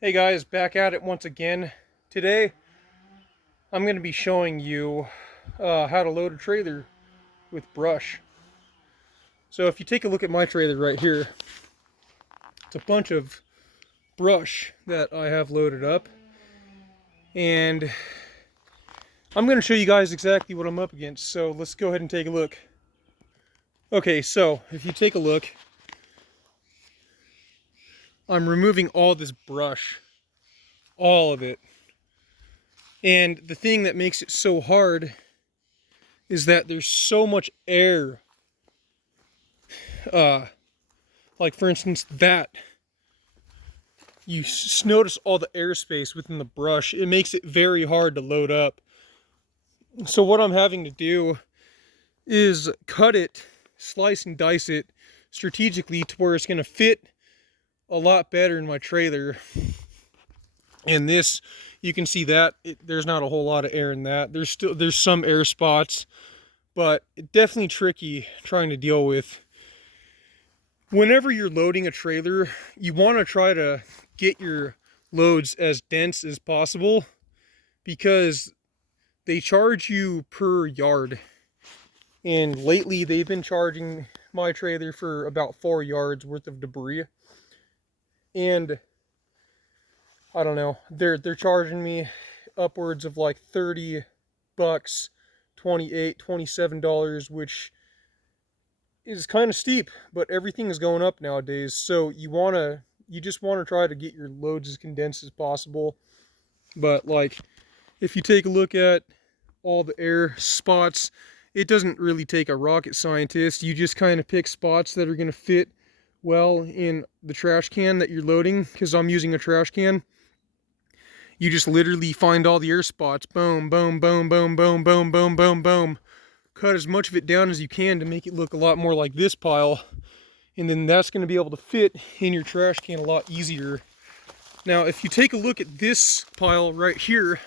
Hey guys, back at it once again. Today, I'm going to be showing you how to load a trailer with brush. So if you take a look at my trailer right here, it's a bunch of brush that I have loaded up. And I'm going to show you guys exactly what I'm up against. So let's go ahead and take a look. Okay, so if you take a look, I'm removing all this brush. All of it. And the thing that makes it so hard is that there's so much air. Like for instance, that you notice all the airspace within the brush. It makes it very hard to load up. So what I'm having to do is cut it, slice and dice it strategically to where it's going to fit a lot better in my trailer. And this, you can see that there's not a whole lot of air in that. There's some air spots, but it's definitely tricky trying to deal with. Whenever you're loading a trailer, you want to try to get your loads as dense as possible because they charge you per yard. And lately they've been charging my trailer for about 4 yards worth of debris. And I don't know, they're charging me upwards of like 30 bucks, $27, which is kind of steep, but everything is going up nowadays. So you just want to try to get your loads as condensed as possible. But like, if you take a look at all the air spots, it doesn't really take a rocket scientist. You just kind of pick spots that are going to fit well in the trash can that you're loading, because I'm using a trash can. You just literally find all the air spots. Boom, boom, boom, boom, boom, boom, boom, boom, boom. Cut as much of it down as you can to make it look a lot more like this pile. And then that's going to be able to fit in your trash can a lot easier. Now, if you take a look at this pile right here,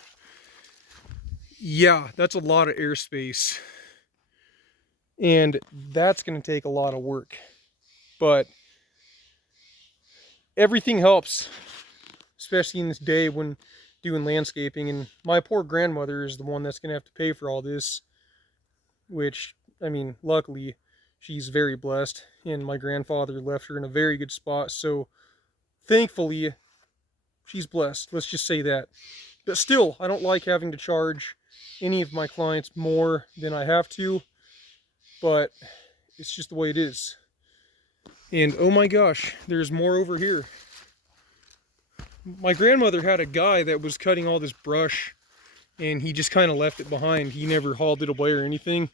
yeah, that's a lot of airspace. And that's going to take a lot of work. But everything helps, especially in this day when doing landscaping. And my poor grandmother is the one that's going to have to pay for all this. Which, I mean, luckily, she's very blessed, and my grandfather left her in a very good spot, so thankfully, she's blessed. Let's just say that. But still, I don't like having to charge any of my clients more than I have to, but it's just the way it is. And oh my gosh, there's more over here. My grandmother had a guy that was cutting all this brush, and he just kind of left it behind. He never hauled it away or anything,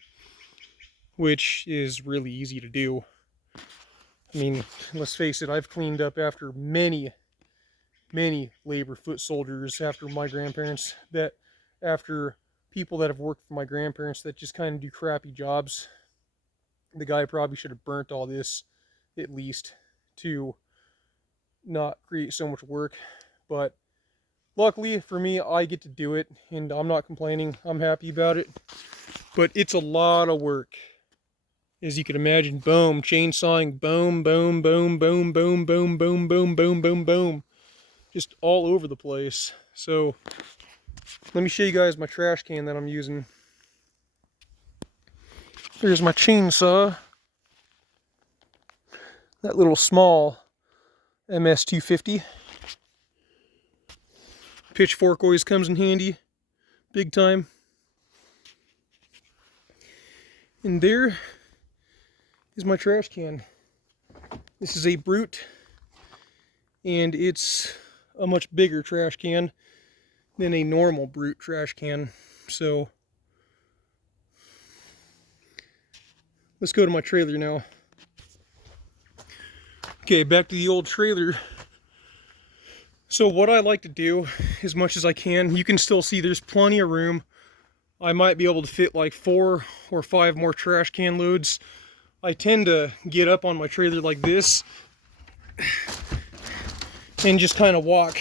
which is really easy to do. I mean, let's face it, I've cleaned up after many labor foot soldiers after my grandparents, after people that have worked for my grandparents that just kind of do crappy jobs. The guy probably should have burnt all this at least to not create so much work, but luckily for me, I get to do it, and I'm not complaining. I'm happy about it, but it's a lot of work. As you can imagine, boom, chainsawing, boom, boom, boom, boom, boom, boom, boom, boom, boom, boom, boom. Just all over the place. So, let me show you guys my trash can that I'm using. Here's my chainsaw. That little small MS-250. Pitchfork always comes in handy. Big time. And there is my trash can. This is a Brute, and it's a much bigger trash can than a normal Brute trash can. So let's go to my trailer now. Okay, back to the old trailer. So what I like to do, as much as I can, you can still see there's plenty of room. I might be able to fit like 4 or 5 more trash can loads. I tend to get up on my trailer like this and just kind of walk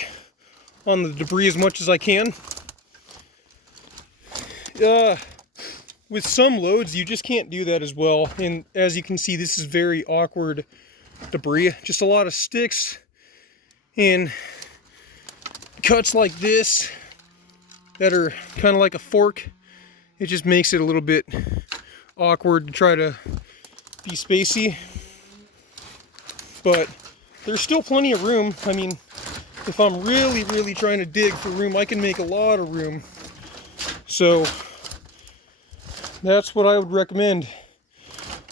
on the debris as much as I can. With some loads, you just can't do that as well. And as you can see, this is very awkward debris. Just a lot of sticks. And cuts like this that are kind of like a fork, it just makes it a little bit awkward to try to be spacey. But there's still plenty of room. I mean, if I'm really trying to dig for room, I can make a lot of room. So that's what I would recommend.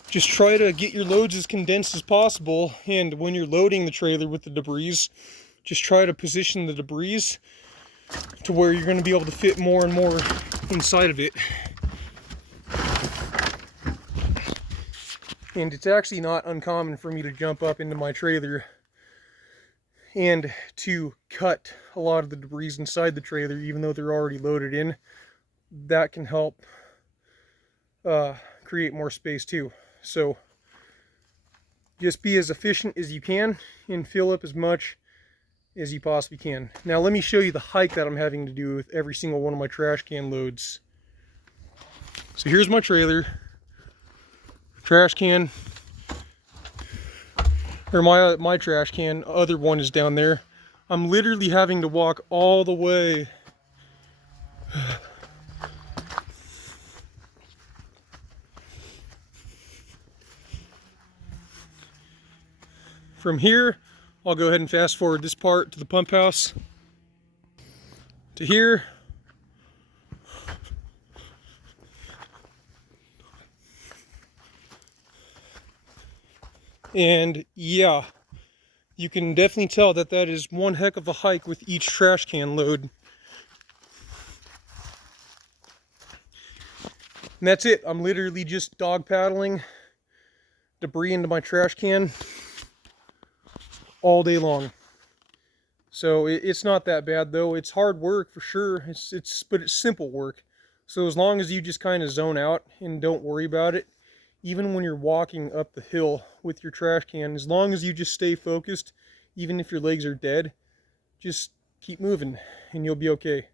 Just try to get your loads as condensed as possible, and when you're loading the trailer with the debris, just try to position the debris to where you're going to be able to fit more and more inside of it. And it's actually not uncommon for me to jump up into my trailer and to cut a lot of the debris inside the trailer, even though they're already loaded in. That can help create more space too. So just be as efficient as you can and fill up as much as you possibly can. Now let me show you the hike that I'm having to do with every single one of my trash can loads. So here's my trailer, trash can, or my trash can, other one is down there. I'm literally having to walk all the way from here. I'll go ahead and fast forward this part to the pump house, to here, and yeah, you can definitely tell that that is one heck of a hike with each trash can load. And that's it. I'm literally just dog paddling debris into my trash can all day long. So it's not that bad though. It's hard work for sure. But it's simple work. So as long as you just kind of zone out and don't worry about it, even when you're walking up the hill with your trash can, as long as you just stay focused, even if your legs are dead, just keep moving and you'll be okay.